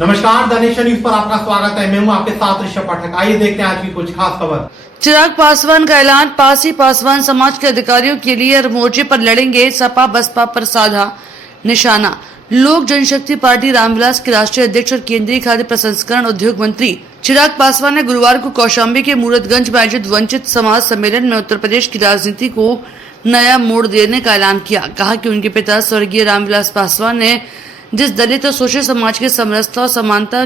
नमस्कार, the nation news पर आपका स्वागत है। मैं हूं आपके साथ ऋषभ पाठक। आइए देखते हैं आज की कुछ खास खबर। चिराग पासवान का ऐलान, पासी पासवान समाज के अधिकारियों के लिए हर मोर्चे पर लड़ेंगे, सपा बसपा पर साधा निशाना। लोक जनशक्ति पार्टी रामविलास के राष्ट्रीय अध्यक्ष और केंद्रीय खाद्य प्रसंस्करण उद्योग मंत्री चिराग पासवान ने गुरुवार को कौशाम्बी के मूरतगंज में आयोजित वंचित समाज सम्मेलन में उत्तर प्रदेश की राजनीति को नया मोड़ देने का ऐलान किया। कहा कि उनके पिता स्वर्गीय रामविलास पासवान ने जिस दलित और शोषित समाज के समरसता और समानता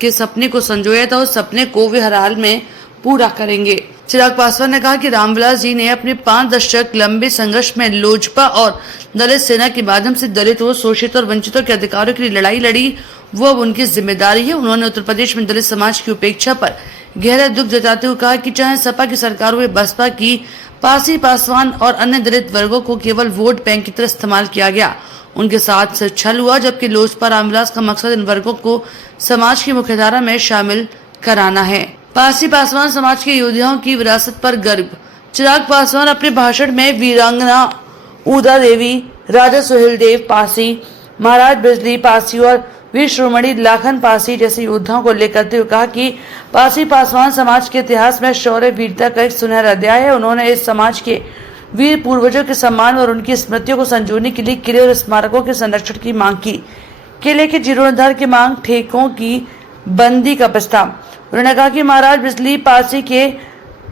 के सपने को संजोया था, उस सपने को वे हर हाल में पूरा करेंगे। चिराग पासवान ने कहा कि रामविलास जी ने अपने 5 दशक लंबे संघर्ष में लोजपा और दलित सेना के माध्यम से दलितों, शोषित और वंचितों के अधिकारों के लिए लड़ाई लड़ी, वो अब उनकी जिम्मेदारी है। उन्होंने उत्तर प्रदेश में दलित समाज की उपेक्षा पर गहरा दुख जताते हुए कहा कि चाहे सपा की सरकार हो या बसपा की, पासी पासवान और अन्य दलित वर्गों को केवल वोट बैंक की तरह इस्तेमाल किया गया। उनके साथ से छल हुआ, जबकि लोजपा रामविलास का मकसद इन वर्गों को समाज की मुख्यधारा में शामिल कराना है। पासी पासवान समाज के योद्धाओं की विरासत पर गर्व। चिराग पासवान अपने भाषण में वीरांगना उदा देवी, राजा सुहेलदेव पासी, महाराज बिजली पासी और वीर शिरोमणि लाखन पासी जैसे योद्धाओं को उल्लेख करते हुए कहा कि पासी पासवान समाज के इतिहास में शौर्य वीरता का एक सुनहरा अध्याय है। उन्होंने इस समाज के वीर पूर्वजों के सम्मान और उनकी स्मृतियों को संजोने के लिए किले और स्मारकों के संरक्षण की मांग की। किले के जीर्णोद्धार की मांग, ठेकों की बंदी का प्रस्ताव। उन्होंने कहा कि महाराज बिजली पासी के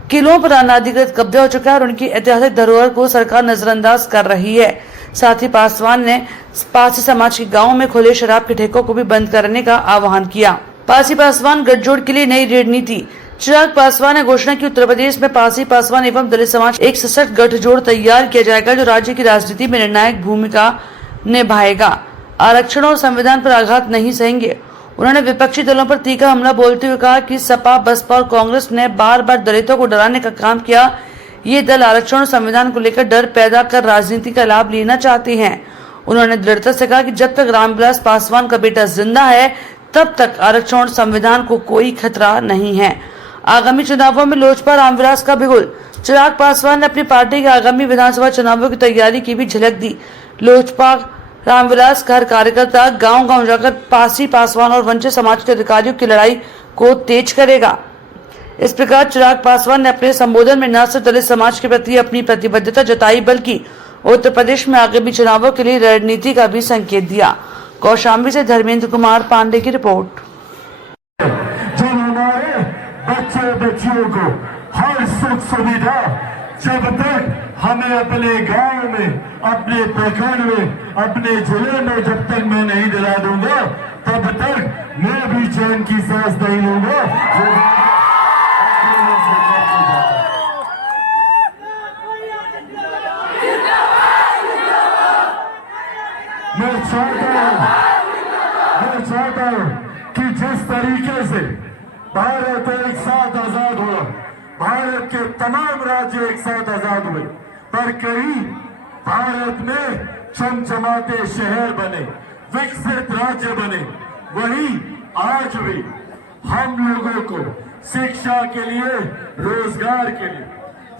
किलों पर अनाधिकृत कब्जा हो चुका है और उनकी ऐतिहासिक धरोहर को सरकार नजरअंदाज कर रही है। साथ ही पासवान ने पासी समाज के गांवों में खुले शराब के ठेकों को भी बंद करने का आह्वान किया। पासी पासवान गठजोड़ के लिए नई रणनीति। चिराग पासवान ने घोषणा की, उत्तर प्रदेश में पासी पासवान एवं दलित समाज एक सशक्त गठजोड़ तैयार किया जाएगा जो राज्य की राजनीति में निर्णायक भूमिका निभाएगा। आरक्षण और संविधान पर आघात नहीं सहेंगे। उन्होंने विपक्षी दलों पर तीखा हमला बोलते हुए कहा कि सपा, बसपा और कांग्रेस ने बार बार दलितों को डराने का काम किया। ये दल आरक्षण और संविधान को लेकर डर पैदा कर राजनीति का लाभ लेना चाहते हैं। उन्होंने दृढ़ता से कहा कि जब तक रामविलास पासवान का बेटा जिंदा है, तब तक आरक्षण और संविधान को कोई खतरा नहीं है। आगामी चुनावों में लोजपा रामविलास का बिगुल। चिराग पासवान ने अपनी पार्टी के आगामी विधानसभा चुनावों की तैयारी की भी झलक दी। लोजपा रामविलास का हर कार्यकर्ता गांव-गांव जाकर पासी पासवान और वंचित समाज के अधिकारियों की लड़ाई को तेज करेगा। इस प्रकार चिराग पासवान ने अपने संबोधन में न सिर्फ दलित समाज के प्रति अपनी प्रतिबद्धता जताई, बल्कि उत्तर प्रदेश में आगामी चुनावों के लिए रणनीति का भी संकेत दिया। कौशाम्बी से धर्मेंद्र कुमार पांडे की रिपोर्ट। बच्चे बच्चियों को हर सुख सुविधा जब तक हमें अपने गांव में, अपने प्रखंड में, अपने जिले में जब तक मैं नहीं दिला दूंगा, तब तक मैं भी चैन की सांस नहीं लूंगा। मैं चाहता हूं कि जिस तरीके से भारत एक साथ आजाद हुआ, भारत के तमाम राज्य एक साथ आजाद हुए, पर कई भारत में चमचमाते शहर बने, विकसित राज्य बने, वहीं आज भी हम लोगों को शिक्षा के लिए, रोजगार के लिए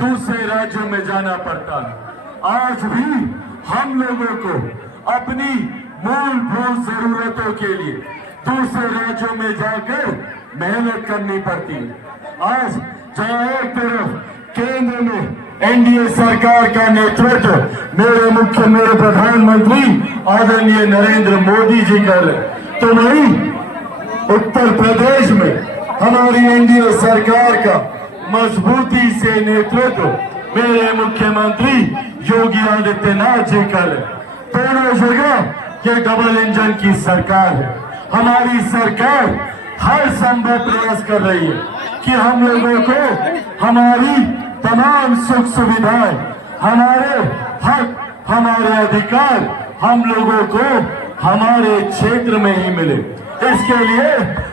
दूसरे राज्यों में जाना पड़ता है। आज भी हम लोगों को अपनी मूलभूत जरूरतों के लिए दूसरे राज्यों में जाकर मेहनत करनी पड़ती है। आज जहां एक तरफ केंद्र में एनडीए सरकार का नेतृत्व मेरे प्रधानमंत्री आदरणीय नरेंद्र मोदी जी कर रहे, तो वहीं उत्तर प्रदेश में हमारी एनडीए सरकार का मजबूती से नेतृत्व मेरे मुख्यमंत्री योगी आदित्यनाथ जी कर रहे। दोनों जगह ये डबल इंजन की सरकार है। हमारी सरकार हर संभव प्रयास कर रही है कि हम लोगों को हमारी तमाम सुख सुविधाएं, हमारे हक, हमारे अधिकार हम लोगों को हमारे क्षेत्र में ही मिले। इसके लिए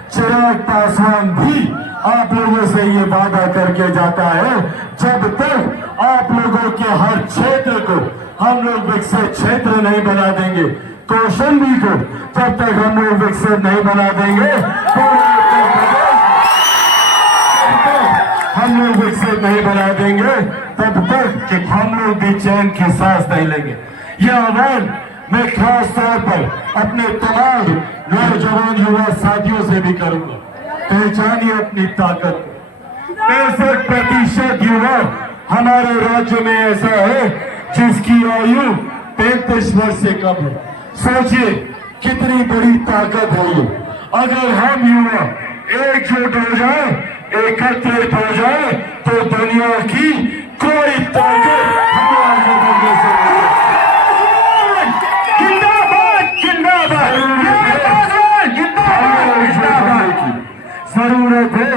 चिराग पासवान भी आप लोगों से ये वादा करके जाता है, जब तक आप लोगों के हर क्षेत्र को हम लोग विकसित क्षेत्र नहीं बना देंगे, कौशाम्बी को जब तक हम लोग विकसित नहीं बना देंगे, हम लोग विकसित नहीं बना देंगे, तब तक कि हम लोग भी चैन की सांस नहीं लेंगे। यह आह्वान मैं खास तौर पर अपने तमाम नौजवान युवा साथियों से भी करूंगा, पहचानिए अपनी ताकत। 65% युवा हमारे राज्य में ऐसा है जिसकी आयु 35 वर्ष से कम है। सोचिए कितनी बड़ी ताकत है ये। अगर हम युवा एकजुट हो जाए, एकत्रित हो जाए, तो दुनिया की कोई ताकत हमें आगे बढ़ने से नहीं रोकेगी। जरूरत है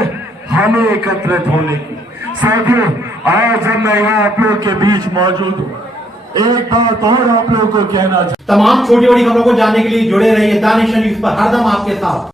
हमें एकत्रित होने की। साथियों, आज जब मैं यहाँ आप लोग के बीच मौजूद हूँ, एक बात और आप लोगों को कहना चाहता हूं। तमाम छोटी बड़ी खबरों को जानने के लिए जुड़े रहिए दानिश न्यूज पर, हरदम आपके साथ।